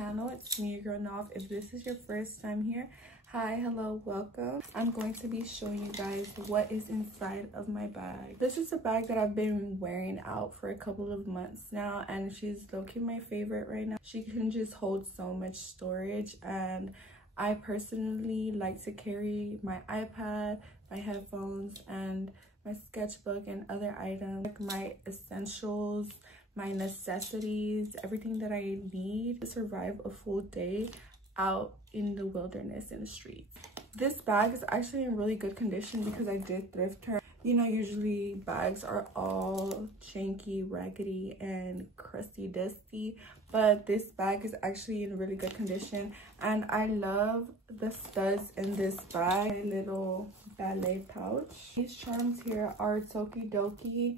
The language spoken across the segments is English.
channel. It's me, your girl Nov. If this is your first time here, hi, hello, welcome. I'm going to be showing you guys what is inside of my bag. This is a bag that I've been wearing out for a couple of months now, and she's low-key my favorite right now. She can just hold so much storage, and I personally like to carry my iPad, my headphones, and my sketchbook and other items, like my essentials, my necessities, everything that I need to survive a full day out in the wilderness in the streets. This bag is actually in really good condition because I did thrift her. You know, usually bags are all janky, raggedy, and crusty dusty, but this bag is actually in really good condition, and I love the studs in this bag. My little ballet pouch. These charms here are Tokidoki.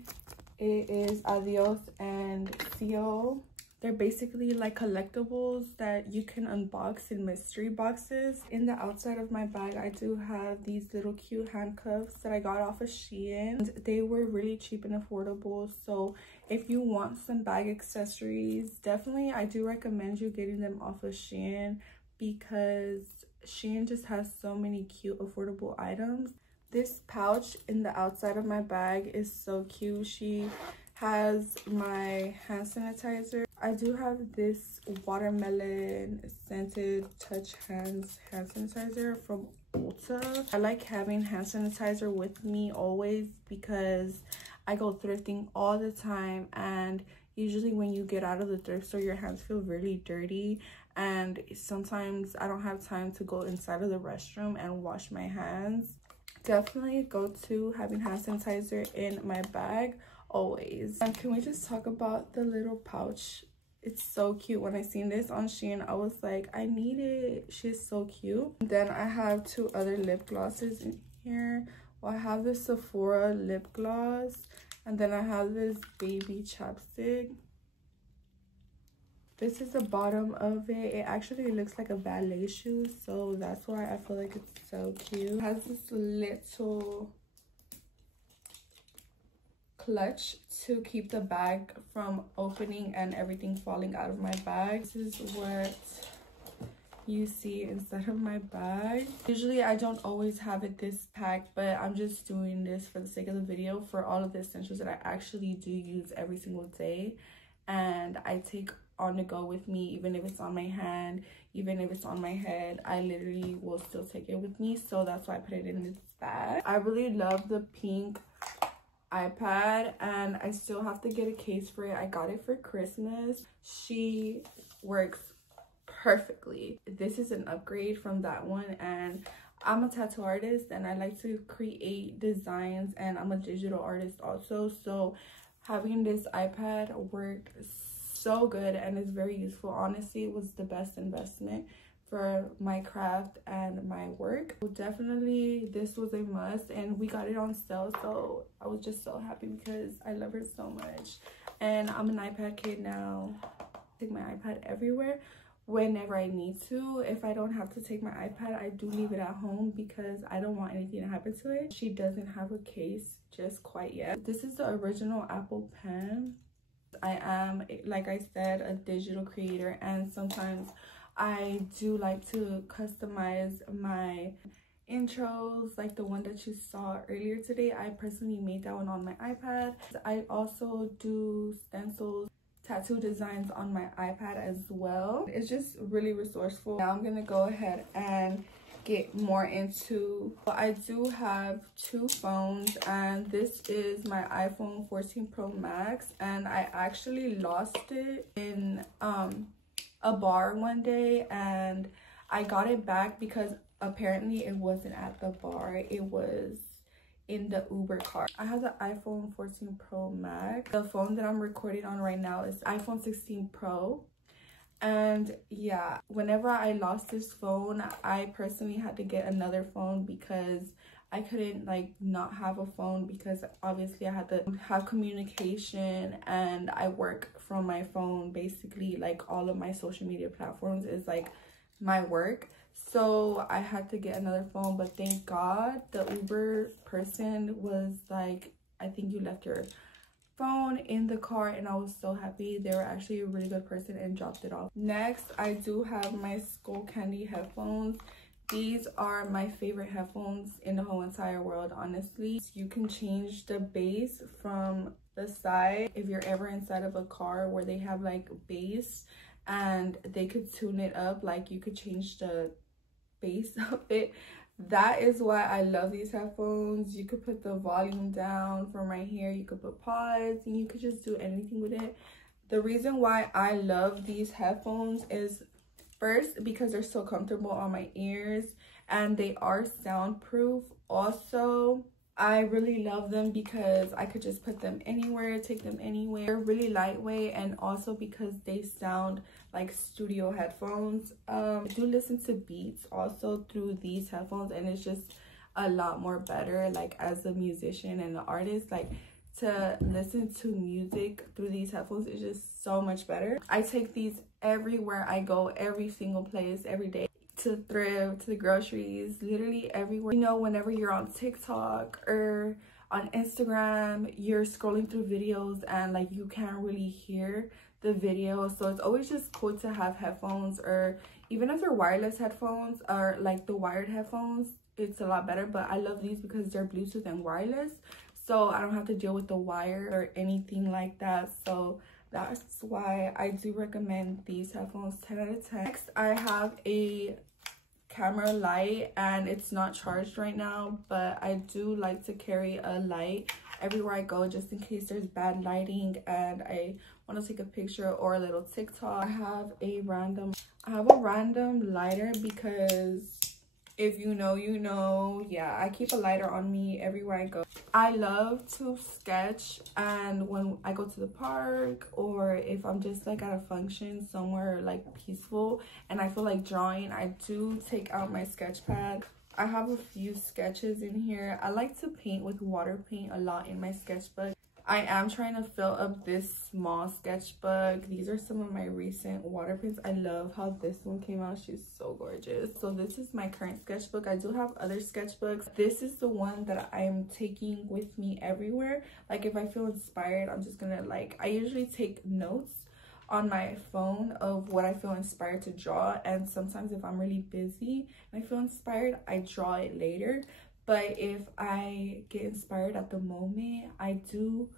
It is Adios and Seal. They're basically like collectibles that you can unbox in mystery boxes. In the outside of my bag, I do have these little cute handcuffs that I got off of Shein. They were really cheap and affordable, so if you want some bag accessories, definitely I do recommend you getting them off of Shein, because Shein just has so many cute affordable items. This pouch in the outside of my bag is so cute. She has my hand sanitizer. I do have this watermelon scented Touch Hands hand sanitizer from Ulta. I like having hand sanitizer with me always because I go thrifting all the time, and usually when you get out of the thrift store, your hands feel really dirty, and sometimes I don't have time to go inside of the restroom and wash my hands. Definitely go to having hand sanitizer in my bag always. And can we just talk about the little pouch? It's so cute. When I seen this on Shein, I was like, I need it. She's so cute. Then I have two other lip glosses in here. Well, I have this Sephora lip gloss, and then I have this baby chapstick. This is the bottom of it. It actually looks like a ballet shoe, so that's why I feel like it's so cute. It has this little clutch to keep the bag from opening and everything falling out of my bag. This is what you see inside of my bag. Usually I don't always have it this packed, but I'm just doing this for the sake of the video for all of the essentials that I actually do use every single day, and I take on the go with me. Even if it's on my hand, even if it's on my head, I literally will still take it with me, so that's why I put it in this bag. I really love the pink iPad, and I still have to get a case for it. I got it for Christmas. She works perfectly. This is an upgrade from that one, and I'm a tattoo artist and I like to create designs, and I'm a digital artist also, so having this iPad worked so good and it's very useful. Honestly, it was the best investment for my craft and my work. So definitely this was a must, and we got it on sale, so I was just so happy because I love her so much. And I'm an iPad kid now. I take my iPad everywhere whenever I need to. If I don't have to take my iPad, I do leave it at home because I don't want anything to happen to it. She doesn't have a case just quite yet. This is the original Apple Pen. I am, like I said, a digital creator, and sometimes I do like to customize my intros, like the one that you saw earlier today. I personally made that one on my iPad. I also do stencils, tattoo designs on my iPad as well. It's just really resourceful. Now I'm gonna go ahead and get more into, I do have two phones, and this is my iPhone 14 Pro Max, and I actually lost it in a bar one day, and I got it back because apparently it wasn't at the bar, it was in the Uber car. I have the iPhone 14 Pro Max. The phone that I'm recording on right now is iPhone 16 Pro. And yeah, whenever I lost this phone, I personally had to get another phone because I couldn't like not have a phone, because obviously I had to have communication, and I work from my phone. Basically, like all of my social media platforms is like my work, so I had to get another phone. But thank God the Uber person was like, I think you left your phone in the car, and I was so happy. They were actually a really good person and dropped it off. Next, I do have my Skullcandy headphones. These are my favorite headphones in the whole entire world, honestly. You can change the bass from the side if you're ever inside of a car where they have like bass, and they could tune it up. Like you could change the bass of it. That is why I love these headphones. You could put the volume down from right here, you could put pause, and you could just do anything with it. The reason why I love these headphones is first because they're so comfortable on my ears, and they are soundproof. Also, I really love them because I could just put them anywhere, take them anywhere. They're really lightweight, and also because they sound like studio headphones. I do listen to beats also through these headphones, and it's just a lot more better, like as a musician and an artist, like to listen to music through these headphones is just so much better. I take these everywhere I go, every single place, every day. To thrift, to the groceries, literally everywhere. You know, whenever you're on TikTok or on Instagram, you're scrolling through videos and like you can't really hear the video, so it's always just cool to have headphones, or even if they're wireless headphones or like the wired headphones, it's a lot better. But I love these because they're Bluetooth and wireless, so I don't have to deal with the wire or anything like that. So that's why I do recommend these headphones 10 out of 10. Next, I have a camera light, and it's not charged right now, but I do like to carry a light everywhere I go just in case there's bad lighting and I want to take a picture or a little TikTok. I have a random lighter because if you know, you know. Yeah, I keep a lighter on me everywhere I go. I love to sketch, and when I go to the park, or if I'm just like at a function somewhere like peaceful and I feel like drawing, I do take out my sketch pad. I have a few sketches in here. I like to paint with water paint a lot in my sketchbook. I am trying to fill up this small sketchbook. These are some of my recent water prints. I love how this one came out. She's so gorgeous. So this is my current sketchbook. I do have other sketchbooks. This is the one that I am taking with me everywhere. Like if I feel inspired, I'm just gonna I usually take notes on my phone of what I feel inspired to draw, and sometimes if I'm really busy and I feel inspired, I draw it later. But if I get inspired at the moment, I do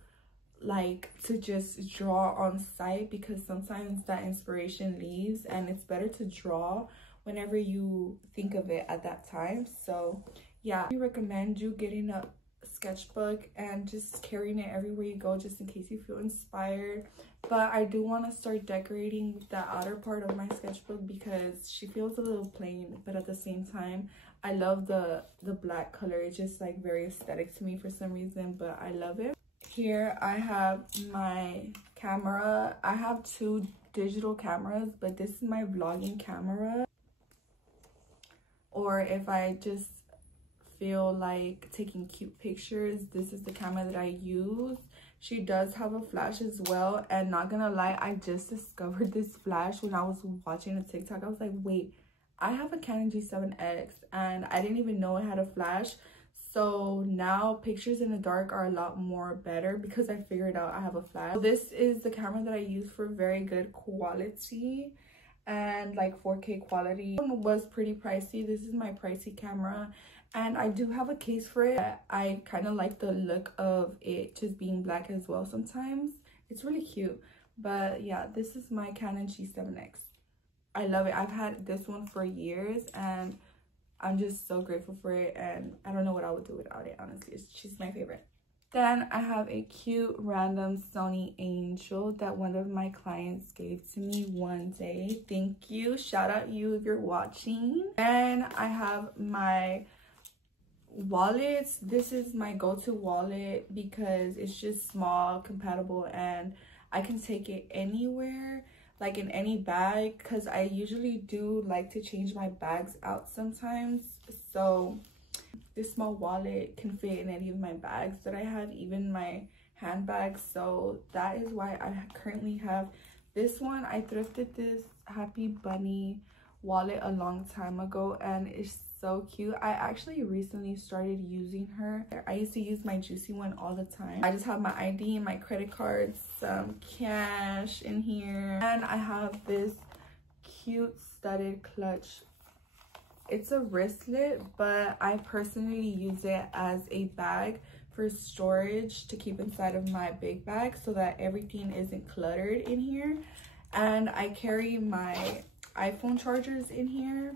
like to just draw on site, because sometimes that inspiration leaves and it's better to draw whenever you think of it at that time. So yeah, I recommend you getting a sketchbook and just carrying it everywhere you go, just in case you feel inspired. But I do want to start decorating the outer part of my sketchbook because she feels a little plain, but at the same time I love the black color. It's just like very aesthetic to me for some reason, but I love it. Here I have my camera. I have 2 digital cameras, but this is my vlogging camera, or if I just feel like taking cute pictures, this is the camera that I use. She does have a flash as well, and not gonna lie, I just discovered this flash when I was watching a TikTok. I was like, wait, I have a Canon G7X and I didn't even know it had a flash. So now pictures in the dark are a lot more better because I figured out I have a flash. This is the camera that I use for very good quality and like 4K quality. It was pretty pricey. This is my pricey camera, and I do have a case for it. I kind of like the look of it just being black as well sometimes. It's really cute. But yeah, this is my Canon G7X. I love it. I've had this one for years and I'm just so grateful for it, and I don't know what I would do without it, honestly. She's my favorite. Then I have a cute random Sony Angel that one of my clients gave to me one day. Thank you. Shout out you if you're watching. And I have my wallets. This is my go-to wallet because it's just small, compatible, and I can take it anywhere, like in any bag, because I usually do like to change my bags out sometimes. So this small wallet can fit in any of my bags that I have, even my handbags. So that is why I currently have this one. I thrifted this Happy Bunny wallet a long time ago and it's so cute. I actually recently started using her. I used to use my Juicy one all the time. I just have my ID, my credit cards, some cash in here, and I have this cute studded clutch. It's a wristlet, but I personally use it as a bag for storage to keep inside of my big bag so that everything isn't cluttered in here. And I carry my iPhone chargers in here.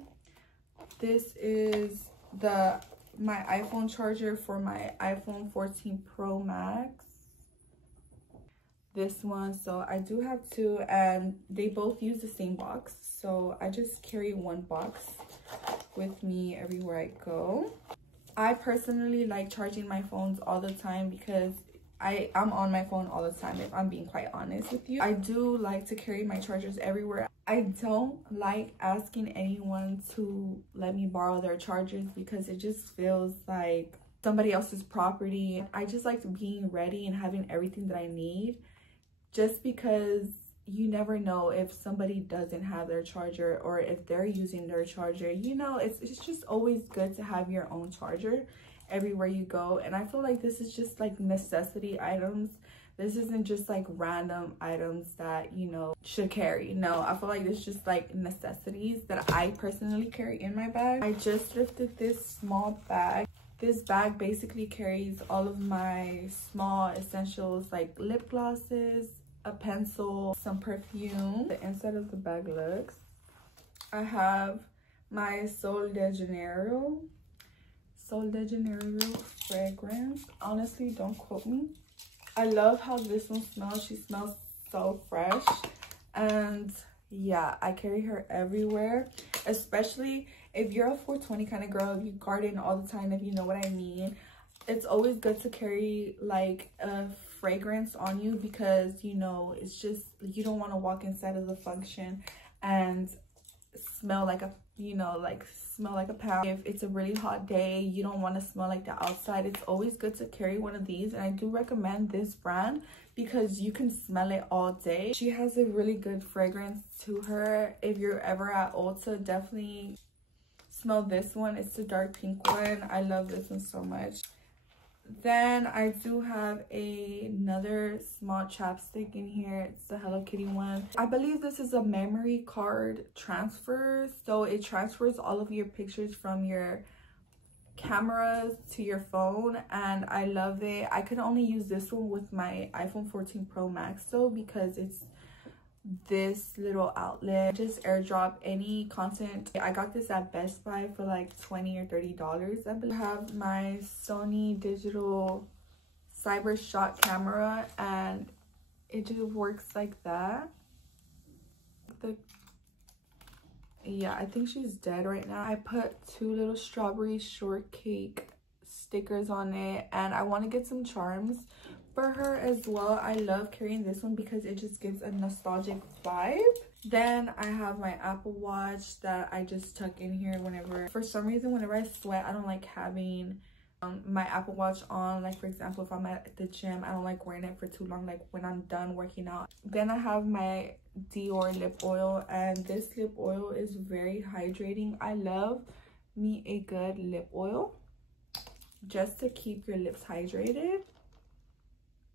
This is my iPhone charger for my iPhone 14 Pro Max. This one, so I do have two, and they both use the same box, so I just carry one box with me everywhere I go. I personally like charging my phones all the time because I'm on my phone all the time, if I'm being quite honest with you. I do like to carry my chargers everywhere. I don't like asking anyone to let me borrow their chargers because it just feels like somebody else's property. I just like being ready and having everything that I need, just because you never know if somebody doesn't have their charger or if they're using their charger. You know, it's just always good to have your own charger everywhere you go. And I feel like this is just like necessity items. This isn't just like random items that, you know, should carry. No, I feel like it's just like necessities that I personally carry in my bag. I just thrifted this small bag. This bag basically carries all of my small essentials like lip glosses, a pencil, some perfume. The inside of the bag looks. I have my Sol de Janeiro fragrance. Honestly, don't quote me. I love how this one smells. She smells so fresh. And yeah, I carry her everywhere, especially if you're a 420 kind of girl, if you garden all the time, if you know what I mean. It's always good to carry like a fragrance on you because, you know, it's just, you don't want to walk inside of the function and smell like a, you know, like smell like a pound. If it's a really hot day, you don't want to smell like the outside. It's always good to carry one of these, and I do recommend this brand because you can smell it all day. She has a really good fragrance to her. If you're ever at Ulta, definitely smell this one. It's the dark pink one. I love this one so much. Then I do have another small chapstick in here. It's the Hello Kitty one. I believe this is a memory card transfer, so it transfers all of your pictures from your cameras to your phone, and I love it. I could only use this one with my iPhone 14 Pro Max though, because it's this little outlet. Just airdrop any content. I got this at Best Buy for like $20 or $30. I believe. I have my Sony digital CyberShot camera, and it just works like that. Yeah, I think she's dead right now. I put 2 little strawberry shortcake stickers on it, and I want to get some charms for her as well. I love carrying this one because it just gives a nostalgic vibe. Then I have my Apple Watch that I just tuck in here whenever, for some reason, whenever I sweat, I don't like having my Apple Watch on. Like, for example, if I'm at the gym, I don't like wearing it for too long, like when I'm done working out. Then I have my Dior lip oil, and this lip oil is very hydrating. I love me a good lip oil just to keep your lips hydrated.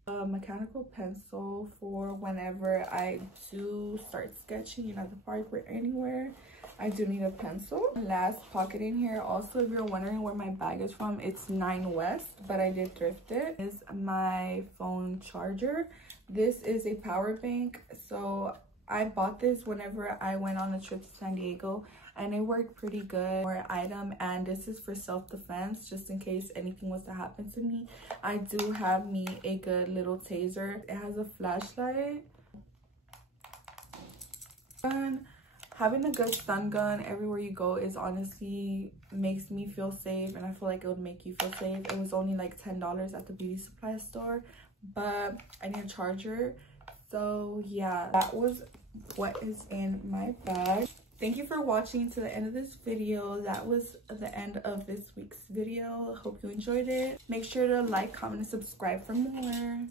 A mechanical pencil for whenever I do start sketching at the park or anywhere. I do need a pencil. Last pocket in here, also, if you're wondering where my bag is from, it's 9 West, but I did thrift it. Is my phone charger. This is a power bank, so I bought this whenever I went on a trip to San Diego, and it worked pretty good for an item. And this is for self-defense, just in case anything was to happen to me. I do have me a good little taser. It has a flashlight. And having a good stun gun everywhere you go is honestly makes me feel safe, and I feel like it would make you feel safe. It was only like $10 at the beauty supply store, but I need a charger. So yeah, that was what is in my bag. Thank you for watching to the end of this video. That was the end of this week's video. Hope you enjoyed it. Make sure to like, comment, and subscribe for more.